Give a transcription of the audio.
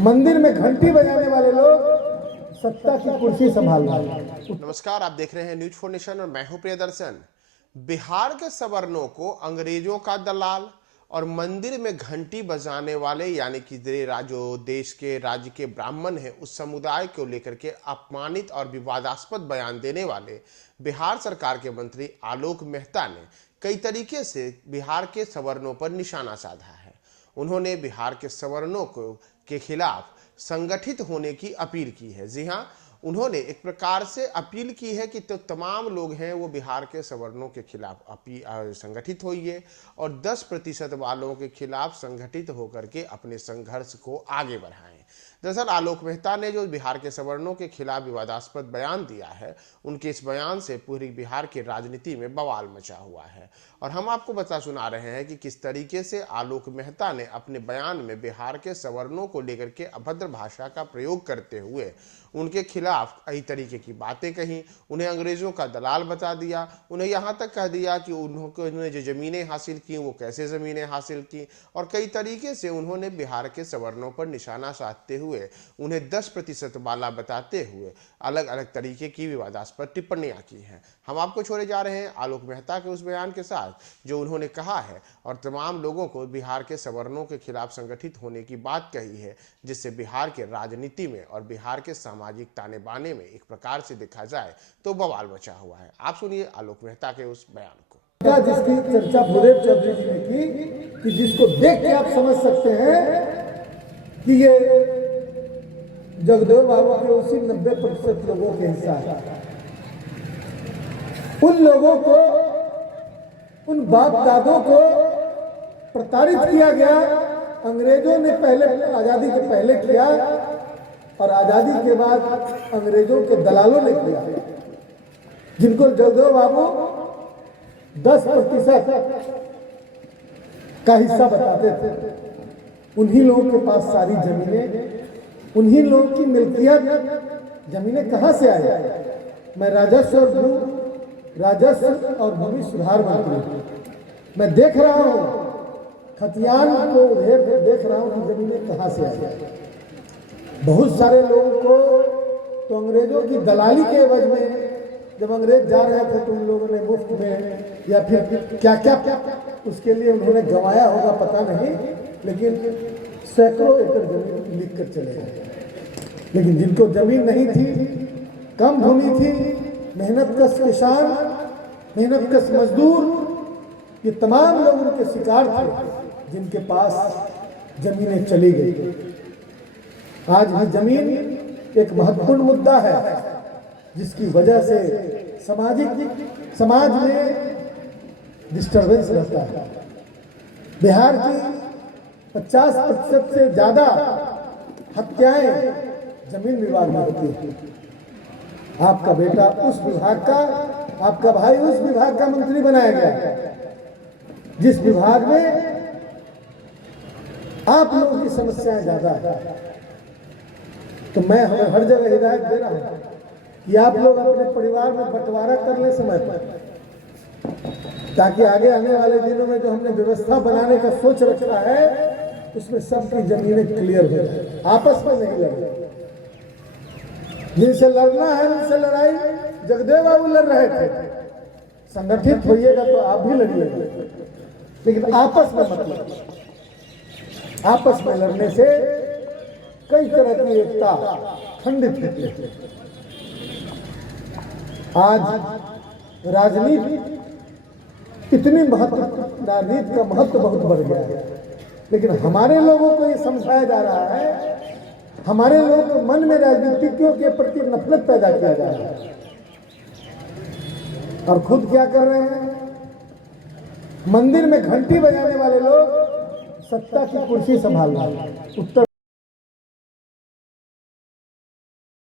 मंदिर में घंटी बजाने वाले लोग सत्ता की कुर्सी संभाल रहे हैं। नमस्कार, आप देख रहे हैं न्यूज 4 नेशन और मैं हूं प्रियदर्शन। बिहार के सवर्णों को अंग्रेजों का दलाल और मंदिर में घंटी बजाने वाले यानी कि जो देश के राज्य के ब्राह्मण हैं उस समुदाय को लेकर के अपमानित और विवादास्पद बयान देने वाले बिहार सरकार के मंत्री आलोक मेहता ने कई तरीके से बिहार के सवर्णों पर निशाना साधा है। उन्होंने बिहार के सवर्णों को के खिलाफ संगठित होने की अपील की है। जी हां, उन्होंने एक प्रकार से अपील की है कि तो तमाम लोग हैं वो बिहार के सवर्णों के खिलाफ संगठित होइए और 10% वालों के खिलाफ संगठित होकर के अपने संघर्ष को आगे बढ़ाएं। दरअसल आलोक मेहता ने जो बिहार के सवर्णों के खिलाफ विवादास्पद बयान दिया है, उनके इस बयान से पूरी बिहार की राजनीति में बवाल मचा हुआ है और हम आपको बता सुना रहे हैं कि किस तरीके से आलोक मेहता ने अपने बयान में बिहार के सवर्णों को लेकर के अभद्र भाषा का प्रयोग करते हुए उनके खिलाफ कई तरीके की बातें कही, उन्हें अंग्रेजों का दलाल बता दिया, उन्हें यहाँ तक कह दिया कि उन्होंने जो ज़मीनें हासिल की वो कैसे ज़मीनें हासिल की और कई तरीके से उन्होंने बिहार के सवर्णों पर निशाना साधते हुए उन्हें 10% वाला बताते हुए अलग अलग तरीके की विवादास्पद टिप्पणियां की हैं। हम आपको छोड़े जा रहे हैं आलोक मेहता के उस बयान के साथ जो उन्होंने कहा है और तमाम लोगों को बिहार के सवर्णों के खिलाफ संगठित होने की बात कही है, जिससे बिहार के राजनीति में और बिहार के सामाजिक ताने बाने में एक प्रकार से देखा जाए तो बवाल मचा हुआ है। आप सुनिए आलोक मेहता के उस बयान को। जिसकी चर्चा भूदेव चौधरी जी ने की कि जिसको देख के आप समझ सकते हैं कि ये जगदेव बाबू के उसी 90% लोगों के हिस्सा है। उन लोगों को, उन बाप दादों को प्रताड़ित किया गया। अंग्रेजों ने पहले आजादी के पहले किया और आजादी के बाद अंग्रेजों के दलालों ने किया, जिनको जगदेव बाबू 10% का हिस्सा बताते थे। उन्हीं लोगों के पास सारी जमीनें, उन्हीं लोगों की मिल्कियत। जमीनें कहां से आई? मैं राजस्व और भूमि सुधार मंत्री, मैं देख रहा हूं खतियान को देख रहा हूं कि जमीनें कहां से आई। बहुत सारे लोगों को तो अंग्रेजों की दलाली के एवज में, जब अंग्रेज जा रहे थे तो उन लोगों ने मुफ्त में या फिर क्या क्या उसके लिए उन्होंने गंवाया होगा पता नहीं, लेकिन सैकड़ों एकड़ जमीन लिख कर चले गए। लेकिन जिनको जमीन नहीं थी, कम भूमि थी, मेहनत कश किसान, मेहनत कश मजदूर, ये तमाम लोग उनके शिकार थे जिनके पास जमीनें चली गई। आज भी जमीन एक महत्वपूर्ण मुद्दा है जिसकी वजह से समाज में डिस्टर्बेंस रहता है। बिहार की 50% से ज्यादा हत्याएं जमीन विवाद में होती है। आपका बेटा उस विभाग का, आपका भाई उस विभाग का मंत्री बनाया गया जिस विभाग में आप लोगों की समस्याएं ज्यादा है। तो मैं हर जगह हिदायत दे रहा हूं कि आप लोग अपने परिवार में बंटवारा कर ले समय पर, ताकि आगे आने वाले दिनों में जो हमने व्यवस्था बनाने का सोच रखा है उसमें सबकी जमीनें क्लियर हो जाए, आपस में नहीं लड़े। जिनसे लड़ना है उनसे लड़ाई जगदेव बाबू लड़ रहे थे। संगठित होइएगा तो आप भी लड़िएगा, लेकिन आपस में मत लड़िए। आपस में लड़ने से कई तरह की एकता खंडित होती है। आज राजनीति इतनी राजनीति का महत्व बहुत बढ़ गया है, लेकिन हमारे लोगों को ये समझाया जा रहा है, हमारे लोगों को मन में राजनीतिज्ञों के प्रति नफरत पैदा किया जा रहा है। और खुद क्या कर रहे हैं? मंदिर में घंटी बजाने वाले लोग सत्ता की कुर्सी संभाल रहे हैं। उत्तर